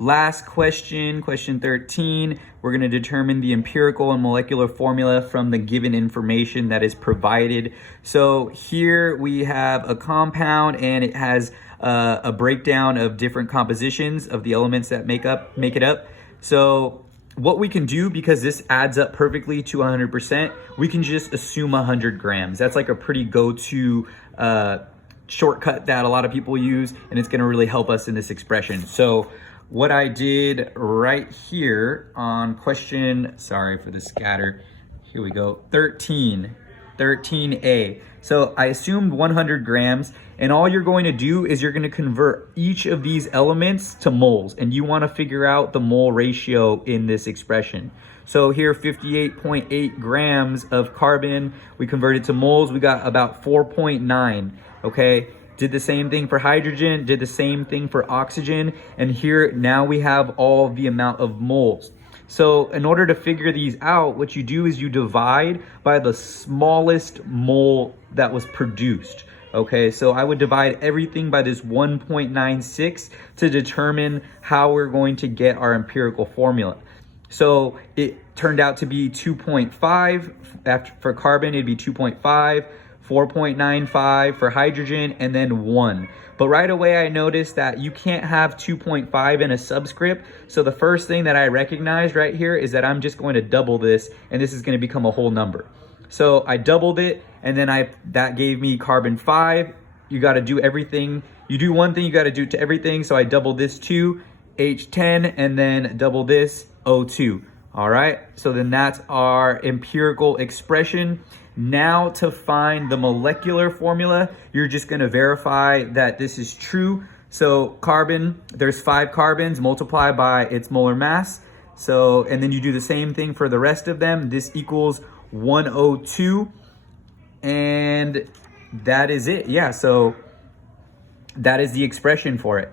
Last question, question 13. We're going to determine the empirical and molecular formula from the given information that is provided. So here we have a compound and it has a breakdown of different compositions of the elements that make it up. So what we can do, because this adds up perfectly to 100%, we can just assume 100 grams. That's like a pretty go-to shortcut that a lot of people use, and it's going to really help us in this expression. So what I did right here on question, sorry for the scatter, here we go, 13A. So I assumed 100 grams, and all you're going to do is you're going to convert each of these elements to moles, and you want to figure out the mole ratio in this expression. So here, 58.8 grams of carbon, we converted to moles, we got about 4.9, okay? Did the same thing for hydrogen, did the same thing for oxygen, and here now we have all the amount of moles. So in order to figure these out, what you do is you divide by the smallest mole that was produced. Okay, so I would divide everything by this 1.96 to determine how we're going to get our empirical formula. So it turned out to be 2.5, for carbon it'd be 2.5, 4.95 for hydrogen, and then 1. But right away I noticed that you can't have 2.5 in a subscript. So the first thing that I recognized right here is that I'm just going to double this, and this is going to become a whole number. So I doubled it, and then that gave me carbon 5. You got to do everything. You do one thing, you got to do it to everything. So I doubled this 2, H10, and then double this, O2. All right, so then that's our empirical expression. Now to find the molecular formula, you're just going to verify that this is true. So carbon, there's 5 carbons, multiply by its molar mass. So, and then you do the same thing for the rest of them. This equals 102, and that is it. Yeah, so that is the expression for it.